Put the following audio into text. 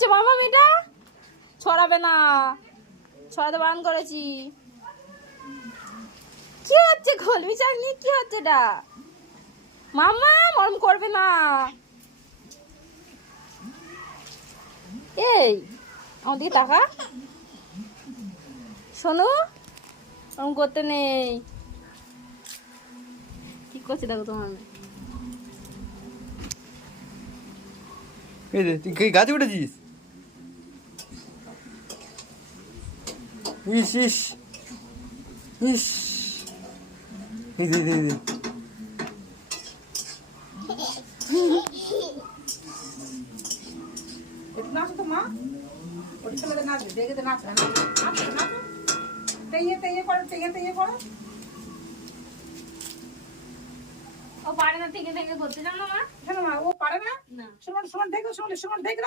হচ্ছে মামা মেয়েটা? ছড়াবে না, ছড়াতে বারণ করেছি। কি হচ্ছে খোলবি চাকনি? কি হচ্ছে এটা? মামা মরম করবে না। এই আমার দিকে তাকা, শোনো, ওরম করতে নেই। কি করছে দেখো তোমার মেয়ে। এই যে তুই গাছে উঠেছিস? ইস ইস ইস, এই যে এই যে একটু নাচো তো মা, ওটি ছেলেদের নাচবে, দেখে তো নাচবে, নাচো নাচো, টেয়ে টেয়ে করো, টেয়ে টেয়ে করো। ও পারে না থেকে থেকে করতে জানো মা? কেন মা ও পারে না? না। সমান সমান দেখো, সমান সমান দেখো।